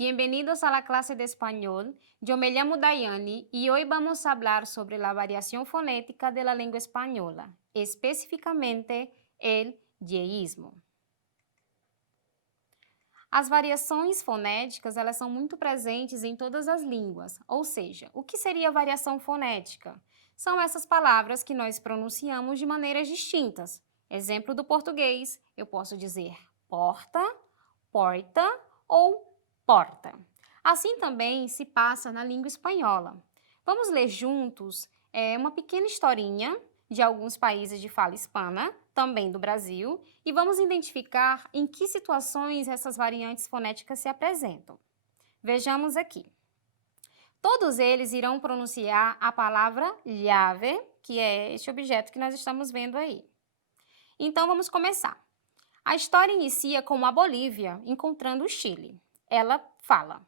Bienvenidos a la clase de español. Yo me llamo Daiane y hoy vamos a hablar sobre la variación fonética de la lengua española, especificamente el yeísmo. As variações fonéticas, elas são muito presentes em todas as línguas, ou seja, o que seria variação fonética? São essas palavras que nós pronunciamos de maneiras distintas. Exemplo do português, eu posso dizer porta, porta ou porta. Assim também se passa na língua espanhola. Vamos ler juntos uma pequena historinha de alguns países de fala hispana, também do Brasil, e vamos identificar em que situações essas variantes fonéticas se apresentam. Vejamos aqui. Todos eles irão pronunciar a palavra llave, que é este objeto que nós estamos vendo aí. Então, vamos começar. A história inicia com a Bolívia encontrando o Chile. Ela fala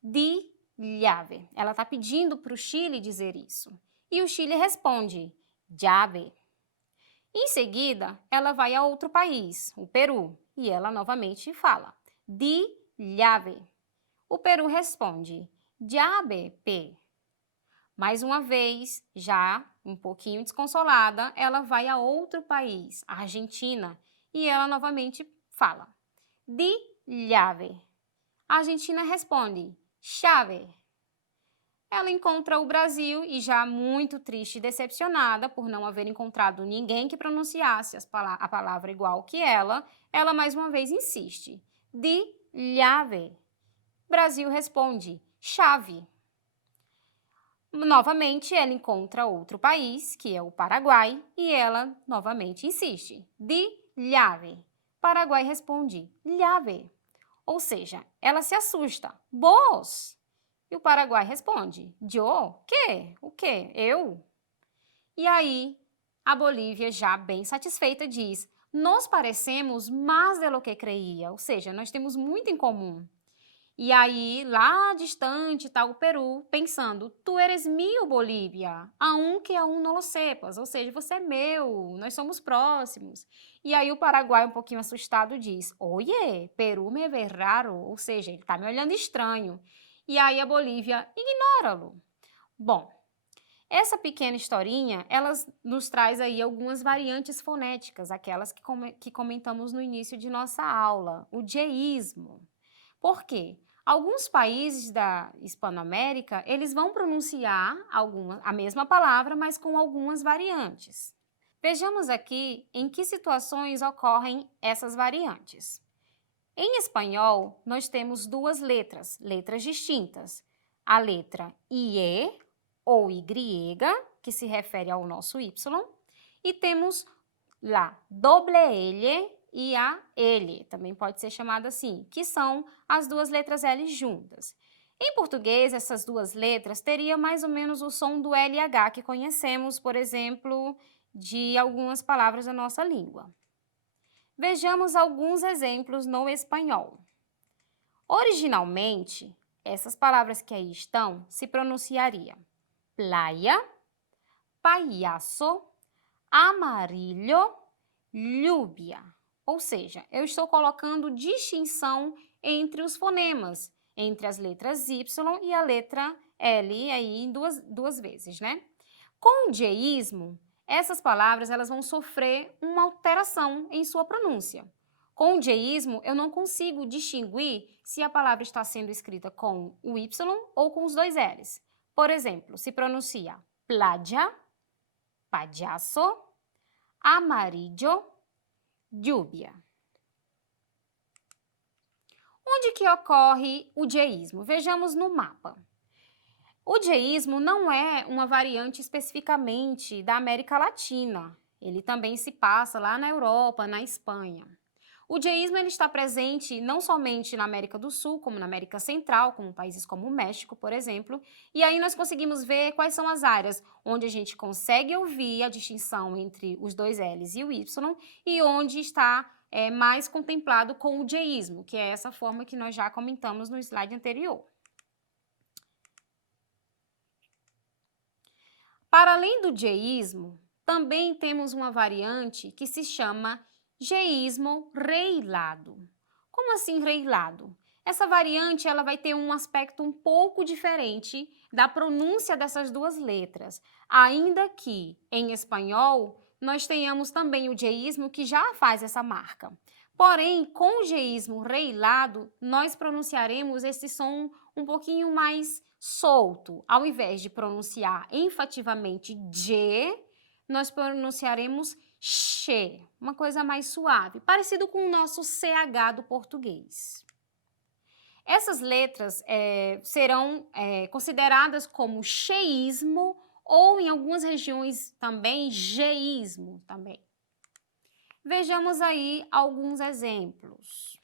di llave. Ela está pedindo para o Chile dizer isso. E o Chile responde llave. Em seguida, ela vai a outro país, o Peru, e ela novamente fala di llave. O Peru responde llave P. Mais uma vez, já um pouquinho desconsolada, ela vai a outro país, a Argentina, e ela novamente fala di llave. A Argentina responde chave. Ela encontra o Brasil e, já muito triste e decepcionada por não haver encontrado ninguém que pronunciasse a palavra igual que ela mais uma vez insiste. Di llave. Brasil responde chave. Novamente, ela encontra outro país, que é o Paraguai, e ela novamente insiste. Di llave. Paraguai responde llave. Ou seja, ela se assusta. Vos? E o Paraguai responde, yo? Que? O quê? Eu? E aí, a Bolívia, já bem satisfeita, diz, nos parecemos más de lo que creía, ou seja, nós temos muito em comum. E aí, lá distante está o Peru, pensando, tu eres mío, Bolívia, aunque aún no lo sepas, ou seja, você é meu, nós somos próximos. E aí o Paraguai, um pouquinho assustado, diz, oye, Peru me ve raro, ou seja, ele está me olhando estranho. E aí a Bolívia ignora-lo. Bom, essa pequena historinha, ela nos traz aí algumas variantes fonéticas, aquelas que comentamos no início de nossa aula, o dieísmo. Por quê? Alguns países da Hispanoamérica, eles vão pronunciar a mesma palavra, mas com algumas variantes. Vejamos aqui em que situações ocorrem essas variantes. Em espanhol, nós temos duas letras distintas. A letra IE ou Y, que se refere ao nosso Y, e temos lá doble L e a L, também pode ser chamada assim, que são as duas letras L juntas. Em português, essas duas letras teriam mais ou menos o som do LH que conhecemos, por exemplo, de algumas palavras da nossa língua. Vejamos alguns exemplos no espanhol. Originalmente, essas palavras que aí estão se pronunciaria playa, payaso, amarillo, lluvia. Ou seja, eu estou colocando distinção entre os fonemas, entre as letras Y e a letra L, aí duas vezes, né? Com o dieísmo, essas palavras elas vão sofrer uma alteração em sua pronúncia. Com o dieísmo, eu não consigo distinguir se a palavra está sendo escrita com o Y ou com os dois L's. Por exemplo, se pronuncia playa, payaso, amarillo, lluvia. Onde que ocorre o dieísmo? Vejamos no mapa. O dieísmo não é uma variante especificamente da América Latina. Ele também se passa lá na Europa, na Espanha. O dieísmo ele está presente não somente na América do Sul, como na América Central, como países como o México, por exemplo. E aí nós conseguimos ver quais são as áreas onde a gente consegue ouvir a distinção entre os dois L's e o Y e onde está mais contemplado com o dieísmo, que é essa forma que nós já comentamos no slide anterior. Para além do dieísmo, também temos uma variante que se chama geísmo reilado. Como assim reilado? Essa variante ela vai ter um aspecto um pouco diferente da pronúncia dessas duas letras, ainda que em espanhol nós tenhamos também o geísmo que já faz essa marca. Porém, com o geísmo reilado, nós pronunciaremos esse som um pouquinho mais solto. Ao invés de pronunciar enfativamente G, nós pronunciaremos X, uma coisa mais suave, parecido com o nosso CH do português. Essas letras serão consideradas como cheísmo ou, em algumas regiões também, geísmo também. Vejamos aí alguns exemplos.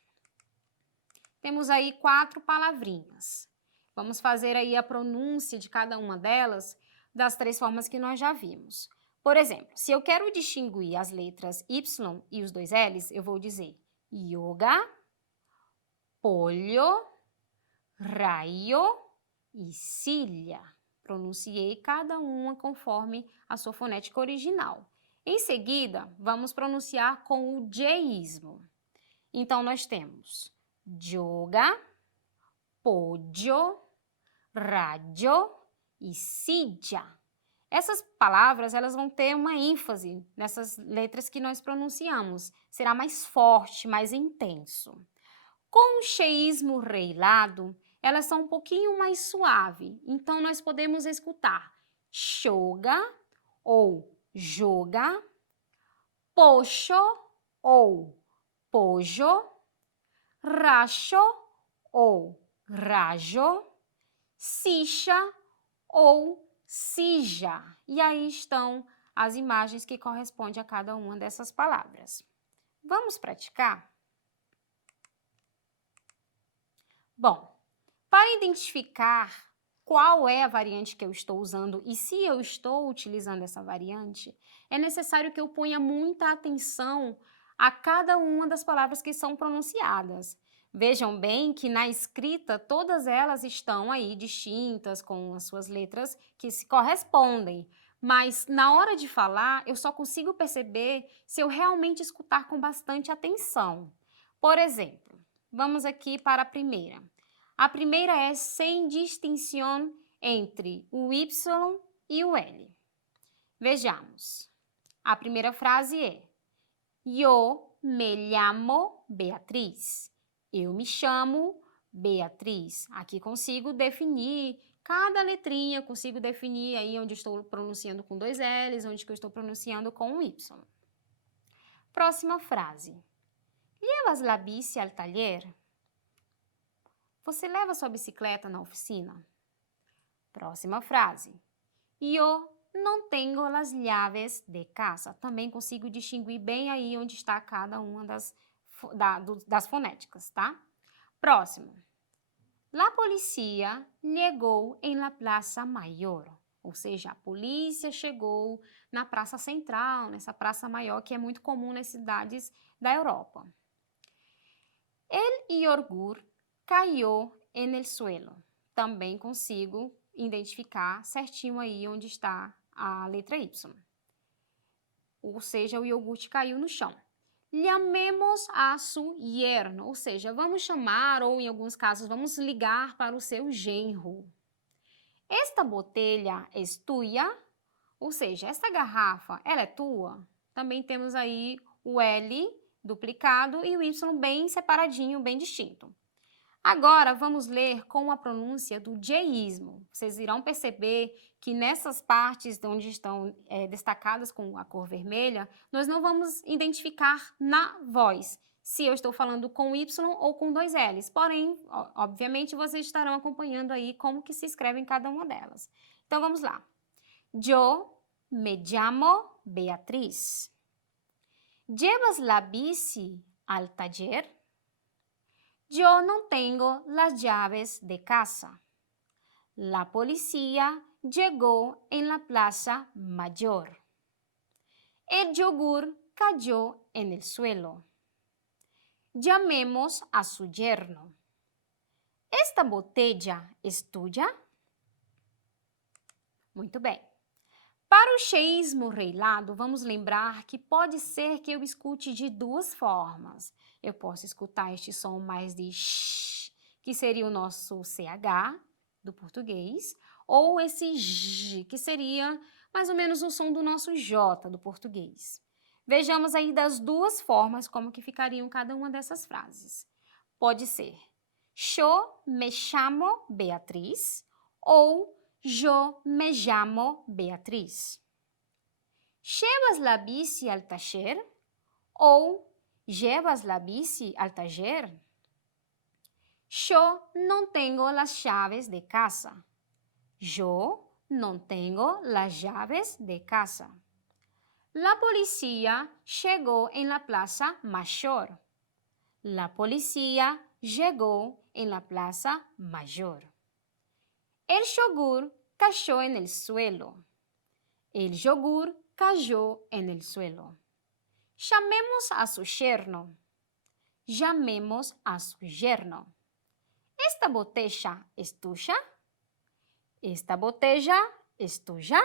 Temos aí 4 palavrinhas. Vamos fazer aí a pronúncia de cada uma delas das 3 formas que nós já vimos. Por exemplo, se eu quero distinguir as letras Y e os 2 L's, eu vou dizer yoga, pollo, raio e silha. Pronunciei cada uma conforme a sua fonética original. Em seguida, vamos pronunciar com o geísmo. Então, nós temos yoga, pollo, rayo e silla. Essas palavras elas vão ter uma ênfase nessas letras que nós pronunciamos. Será mais forte, mais intenso. Com o cheísmo reilado, elas são um pouquinho mais suave. Então, nós podemos escutar shoga ou joga, pocho ou pojo, racho ou rajo, sicha ou sija. E aí estão as imagens que correspondem a cada uma dessas palavras. Vamos praticar? Bom, para identificar qual é a variante que eu estou usando e se eu estou utilizando essa variante, é necessário que eu ponha muita atenção a cada uma das palavras que são pronunciadas. Vejam bem que na escrita todas elas estão aí distintas, com as suas letras que se correspondem, mas na hora de falar eu só consigo perceber se eu realmente escutar com bastante atenção. Por exemplo, vamos aqui para a primeira. A primeira é sem distinção entre o Y e o L. Vejamos. A primeira frase é: Yo me llamo Beatriz. Eu me chamo Beatriz. Aqui consigo definir cada letrinha, consigo definir aí onde estou pronunciando com 2 L's, onde eu estou pronunciando com um Y. Próxima frase. Llevas la bici al taller? Você leva sua bicicleta na oficina? Próxima frase. Yo não tenho las llaves de casa. Também consigo distinguir bem aí onde está cada uma das fonéticas, tá? Próximo. La policía llegó en la plaza mayor. Ou seja, a polícia chegou na praça central, nessa praça maior que é muito comum nas cidades da Europa. El iogurte caiu en el suelo. Também consigo identificar certinho aí onde está a letra Y. Ou seja, o iogurte caiu no chão. Llamemos a su yerno, ou seja, vamos chamar ou em alguns casos vamos ligar para o seu genro. Esta botella es tuya, ou seja, esta garrafa, ela é tua? Também temos aí o L duplicado e o Y bem separadinho, bem distinto. Agora, vamos ler com a pronúncia do geísmo. Vocês irão perceber que nessas partes onde estão destacadas com a cor vermelha, nós não vamos identificar na voz se eu estou falando com Y ou com 2 L's. Porém, obviamente, vocês estarão acompanhando aí como que se escreve em cada uma delas. Então, vamos lá. Yo me llamo Beatriz. ¿Llevas la bici al taller? Yo no tengo las llaves de casa. La policía llegó en la plaza mayor. El yogur cayó en el suelo. Llamemos a su yerno. ¿Esta botella es tuya? Muito bem. Para o cheísmo reilado, vamos lembrar que pode ser que eu escute de 2 formas. Eu posso escutar este som mais de sh, que seria o nosso CH do português, ou esse J, que seria mais ou menos o som do nosso J do português. Vejamos aí das duas formas como que ficariam cada uma dessas frases. Pode ser yo me llamo Beatriz ou yo me llamo Beatriz. ¿Llevas la bici al taller? Ou ¿llevas la bici al taller? Yo no tengo las llaves de casa. Yo no tengo las llaves de casa. La policía llegó en la plaza mayor. La policía llegó en la plaza mayor. El yogur cayó en el suelo. El yogur cayó en el suelo. Llamemos a su yerno. Llamemos a su yerno. ¿Esta botella es tuya? Esta botella es tuya?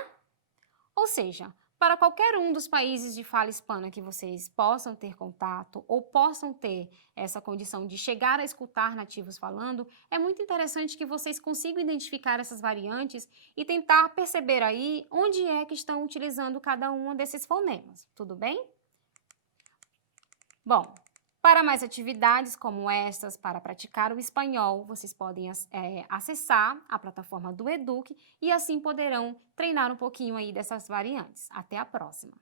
Ou seja, para qualquer um dos países de fala hispana que vocês possam ter contato ou possam ter essa condição de chegar a escutar nativos falando, é muito interessante que vocês consigam identificar essas variantes e tentar perceber aí onde é que estão utilizando cada um desses fonemas, tudo bem? Bom, para mais atividades como estas, para praticar o espanhol, vocês podem acessar a plataforma do Eduque e assim poderão treinar um pouquinho aí dessas variantes. Até a próxima!